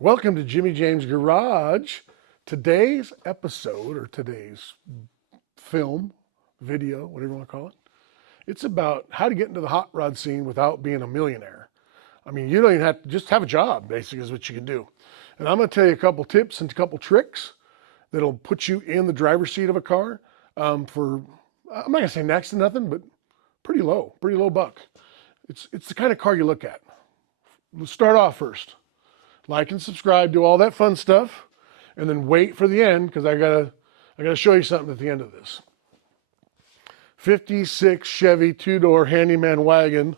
Welcome to Jimmy James Garage. Today's episode, or today's film, video, whatever you want to call it, it's about how to get into the hot rod scene without being a millionaire. I mean, you don't even have to just have a job, basically, is what you can do. And I'm going to tell you a couple tips and a couple tricks that'll put you in the driver's seat of a car for, I'm not going to say next to nothing, but pretty low buck. It's the kind of car you look at. Let's start off first. Like and subscribe, do all that fun stuff, and then wait for the end because I gotta show you something at the end of this. 56 Chevy two-door handyman wagon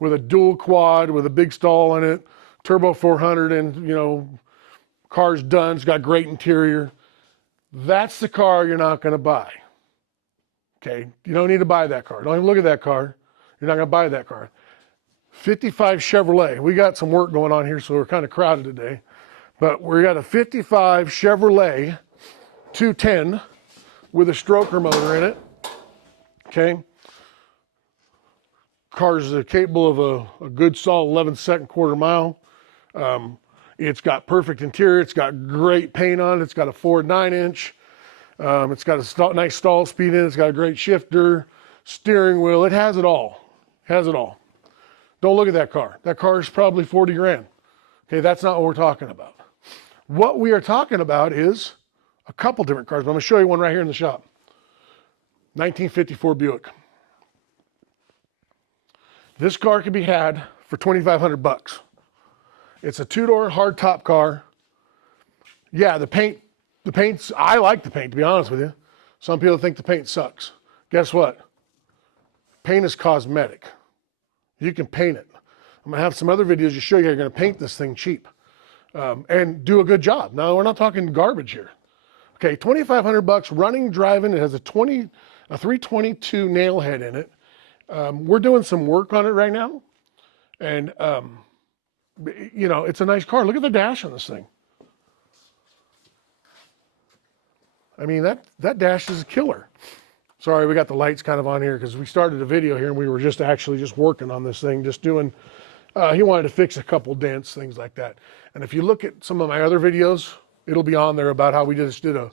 with a dual quad with a big stall in it, turbo 400, and car's done. It's got great interior. That's the car you're not gonna buy. Okay, you don't need to buy that car. Don't even look at that car. You're not gonna buy that car. 55 Chevrolet. We got some work going on here, so we're kind of crowded today. But we got a 55 Chevrolet 210 with a stroker motor in it. Okay. Car's capable of a good solid 11-second quarter mile. It's got perfect interior. It's got great paint on it. It's got a Ford 9-inch. It's got a nice stall speed in it. It's got a great shifter, steering wheel. It has it all. Has it all. Don't look at that car. That car is probably 40 grand. Okay, that's not what we're talking about. What we are talking about is a couple different cars. But I'm going to show you one right here in the shop. 1954 Buick. This car can be had for $2,500. It's a two-door hardtop car. Yeah, the paint's, I like the paint, to be honest with you. Some people think the paint sucks. Guess what? Paint is cosmetic. You can paint it. I'm going to have some other videos to show you how you're going to paint this thing cheap and do a good job. Now, we're not talking garbage here. Okay, $2,500 running, driving. It has a 322 nail head in it. We're doing some work on it right now. And, it's a nice car. Look at the dash on this thing. I mean, that dash is a killer. Sorry, we got the lights kind of on here because we started a video here and we were just working on this thing, just doing, he wanted to fix a couple dents, things like that. And if you look at some of my other videos, it'll be on there about how we just did a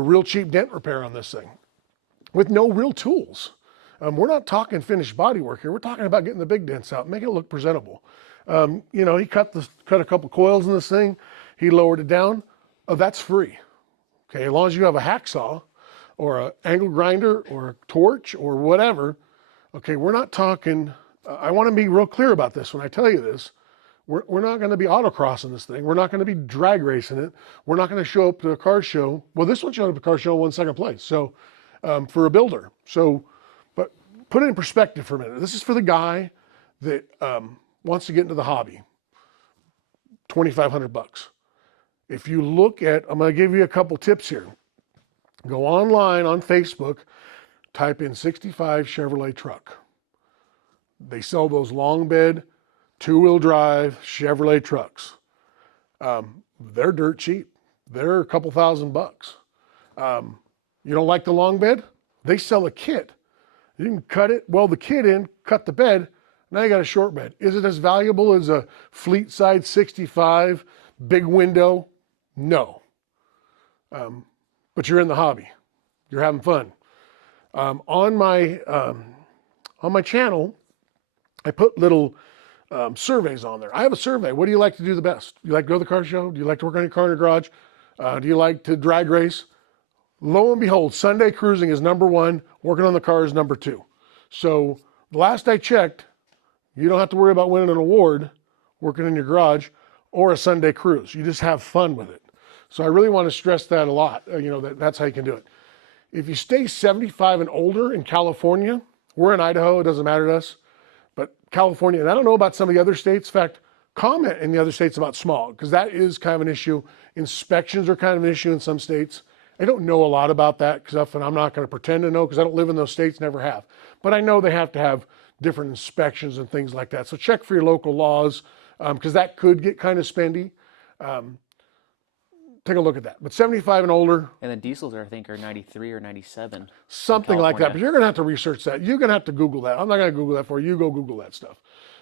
real cheap dent repair on this thing with no real tools. We're not talking finished body work here. We're talking about getting the big dents out, make it look presentable. He cut a couple coils in this thing. He lowered it down. Oh, that's free. Okay, as long as you have a hacksaw or an angle grinder or a torch or whatever. Okay, we're not talking, I want to be real clear about this when I tell you this. We're not going to be autocrossing this thing. We're not going to be drag racing it. We're not going to show up to a car show. Well, this one showed up to a car show won second place. So, for a builder. So, but put it in perspective for a minute. This is for the guy that wants to get into the hobby. $2,500. If you look at, I'm going to give you a couple tips here. Go online on Facebook, type in 65 Chevrolet truck. They sell those long bed, two-wheel drive Chevrolet trucks. They're dirt cheap. They're a couple $1,000. You don't like the long bed? They sell a kit. You can cut it, weld the kit in, cut the bed. Now you got a short bed. Is it as valuable as a Fleet Side 65 big window? No. But you're in the hobby. You're having fun. On my channel, I put little surveys on there. I have a survey. What do you like to do the best? Do you like to go to the car show? Do you like to work on your car in your garage? Do you like to drag race? Lo and behold, Sunday cruising is number one. Working on the car is number two. So the last I checked, you don't have to worry about winning an award working in your garage or a Sunday cruise. You just have fun with it. So I really want to stress that a lot, that's how you can do it. If you stay 75 and older in California, we're in Idaho, it doesn't matter to us, but California, and I don't know about some of the other states. In fact, comment in the other states about smog, because that is kind of an issue. Inspections are kind of an issue in some states. I don't know a lot about that stuff, and I'm not going to pretend to know because I don't live in those states, never have. But I know they have to have different inspections and things like that. So check for your local laws, because that could get kind of spendy. Take a look at that. But 75 and older. And the diesels, I think, are 93 or 97. Something like that. But you're going to have to research that. You're going to have to Google that. I'm not going to Google that for you. You go Google that stuff.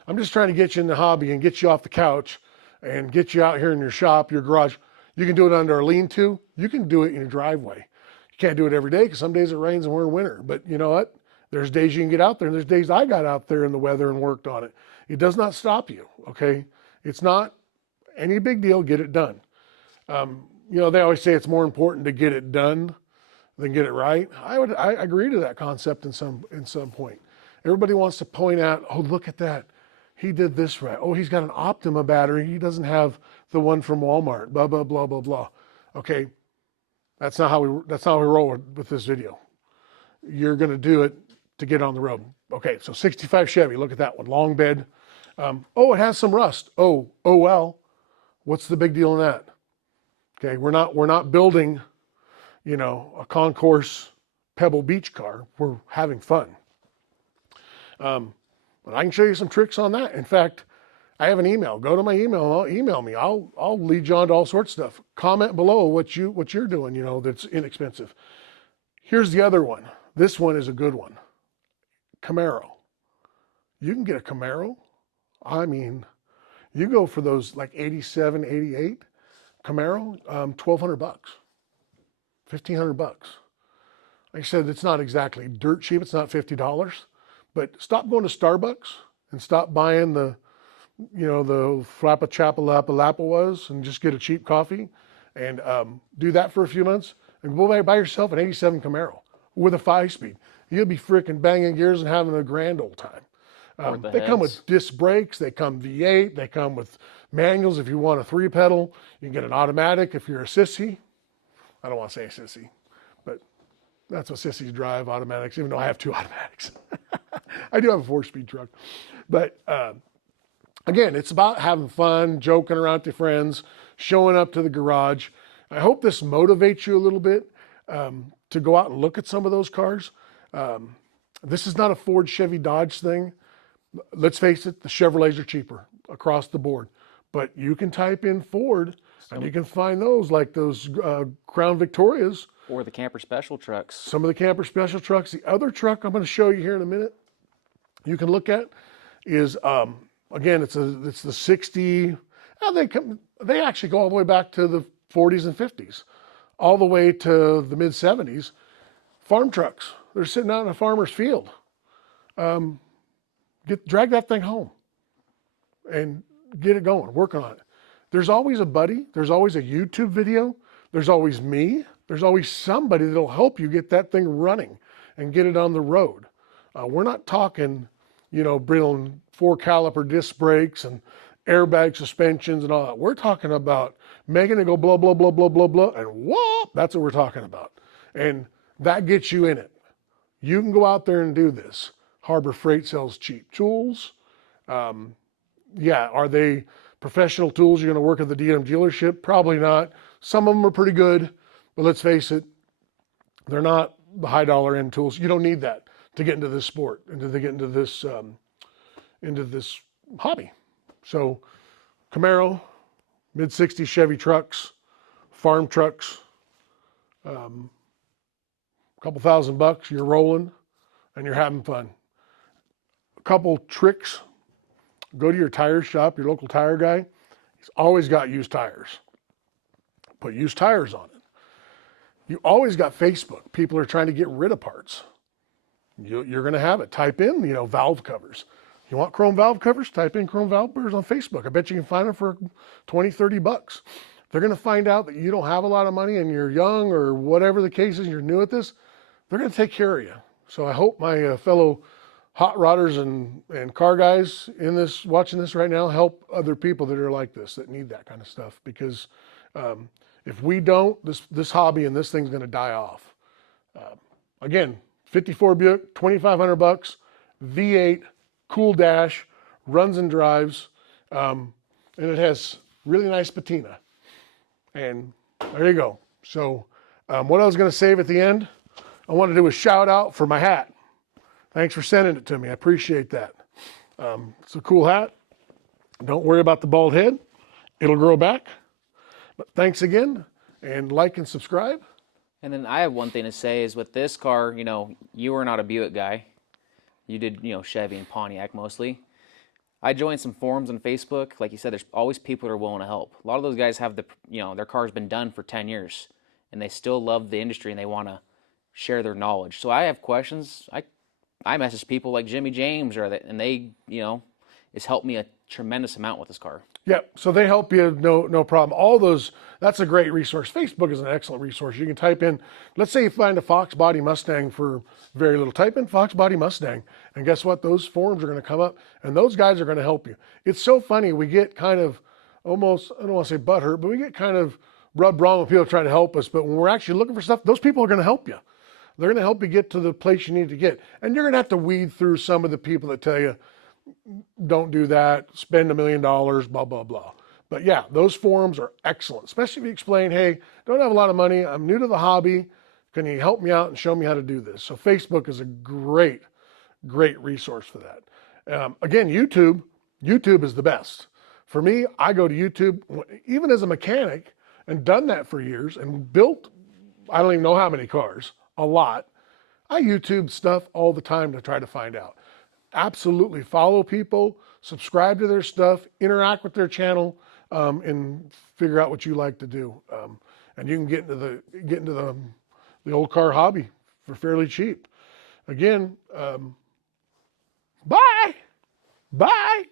I'm just trying to get you in the hobby and get you off the couch and get you out here in your shop, your garage. You can do it under a lean-to. You can do it in your driveway. You can't do it every day because some days it rains and we're in winter. But you know what? There's days you can get out there, and there's days I got out there in the weather and worked on it. It does not stop you, okay? It's not any big deal. Get it done. You know, they always say it's more important to get it done than get it right. I agree to that concept in some point. Everybody wants to point out, oh, look at that. He did this right. Oh, he's got an Optima battery. He doesn't have the one from Walmart. Blah, blah, blah, blah, blah. Okay, that's not how we roll with this video. You're going to do it to get on the road. Okay, so 65 Chevy, look at that one, long bed. Oh, it has some rust. Oh well. What's the big deal in that? Okay, we're not building, you know, a concourse Pebble Beach car. We're having fun. But I can show you some tricks on that. In fact, I have an email. Go to my email. Email me. I'll lead you on to all sorts of stuff. Comment below what you're doing. You know, that's inexpensive. Here's the other one. This one is a good one. Camaro. You can get a Camaro. I mean, you go for those like 87, 88 Camaro, $1,200, $1,500. Like I said, it's not exactly dirt cheap. It's not $50, but stop going to Starbucks and stop buying the, you know, the Flappa Chappa Lappa Lappa was, and just get a cheap coffee and do that for a few months and go buy yourself an 87 Camaro with a 5-speed. You'll be freaking banging gears and having a grand old time. They come with disc brakes. They come V8. They come with manuals if you want a 3-pedal. You can get an automatic if you're a sissy. I don't want to say sissy, but that's what sissies drive, automatics, even though I have 2 automatics. I do have a 4-speed truck. But again, it's about having fun, joking around with your friends, showing up to the garage. I hope this motivates you a little bit to go out and look at some of those cars. This is not a Ford, Chevy, Dodge thing. Let's face it, the Chevrolets are cheaper across the board. But you can type in Ford, and you can find those, like those Crown Victorias. Or the camper special trucks. Some of the camper special trucks. The other truck I'm going to show you here in a minute, you can look at, is, again, it's the 60. They actually go all the way back to the 40s and 50s, all the way to the mid 70s. Farm trucks. They're sitting out in a farmer's field. Drag that thing home and get it going, working on it. There's always a buddy. There's always a YouTube video. There's always me. There's always somebody that'll help you get that thing running and get it on the road. We're not talking, you know, bringing 4-caliper disc brakes and airbag suspensions and all that. We're talking about making it go blah, blah, blah, blah, blah, blah, and whoop, that's what we're talking about. And that gets you in it. You can go out there and do this. Harbor Freight sells cheap tools. Yeah, are they professional tools you're going to work at the DM dealership? Probably not. Some of them are pretty good, but let's face it, they're not the high dollar end tools. You don't need that to get into this sport and to get into this hobby. So Camaro, mid 60s Chevy trucks, farm trucks, couple $1,000, you're rolling and you're having fun. A couple tricks: go to your tire shop, your local tire guy. He's always got used tires. Put used tires on it. You always got Facebook. People are trying to get rid of parts. You're going to have it. Type in, you know, valve covers. You want chrome valve covers? Type in chrome valve covers on Facebook. I bet you can find them for 20, 30 bucks. They're going to find out that you don't have a lot of money and you're young or whatever the case is, you're new at this. They're going to take care of you. So I hope my fellow hot rodders and car guys in this, watching this right now, help other people that are like this, that need that kind of stuff. Because if we don't, this hobby and this thing's going to die off. Again, 54 Buick, $2,500, V8, cool dash, runs and drives, and it has really nice patina. And there you go. So what I was going to save at the end, I want to do a shout out for my hat. Thanks for sending it to me. I appreciate that. It's a cool hat. Don't worry about the bald head. It'll grow back. But thanks again, and like and subscribe. And then I have one thing to say is with this car, you know, you were not a Buick guy. You did, you know, Chevy and Pontiac mostly. I joined some forums on Facebook. Like you said, there's always people that are willing to help. A lot of those guys have their car's been done for 10 years and they still love the industry and they want to share their knowledge. So I have questions. I message people like Jimmy James and they, it's helped me a tremendous amount with this car. Yeah, so they help you, no problem. All those, that's a great resource. Facebook is an excellent resource. You can type in, let's say you find a Fox Body Mustang for very little. Type in Fox Body Mustang, and guess what? Those forums are going to come up, and those guys are going to help you. It's so funny. We get kind of almost, I don't want to say butthurt, but we get kind of rubbed wrong when people try to help us. But when we're actually looking for stuff, those people are going to help you. They're going to help you get to the place you need to get. And you're going to have to weed through some of the people that tell you, don't do that, spend $1 million, blah, blah, blah. But yeah, those forums are excellent, especially if you explain, hey, don't have a lot of money, I'm new to the hobby, can you help me out and show me how to do this? So Facebook is a great resource for that. Again, YouTube is the best. For me, I go to YouTube, even as a mechanic, and done that for years, and built, I don't even know how many cars, a lot. I YouTube stuff all the time to try to find out. Absolutely follow people, subscribe to their stuff, interact with their channel, and figure out what you like to do. And you can get into the old car hobby for fairly cheap. Again, bye.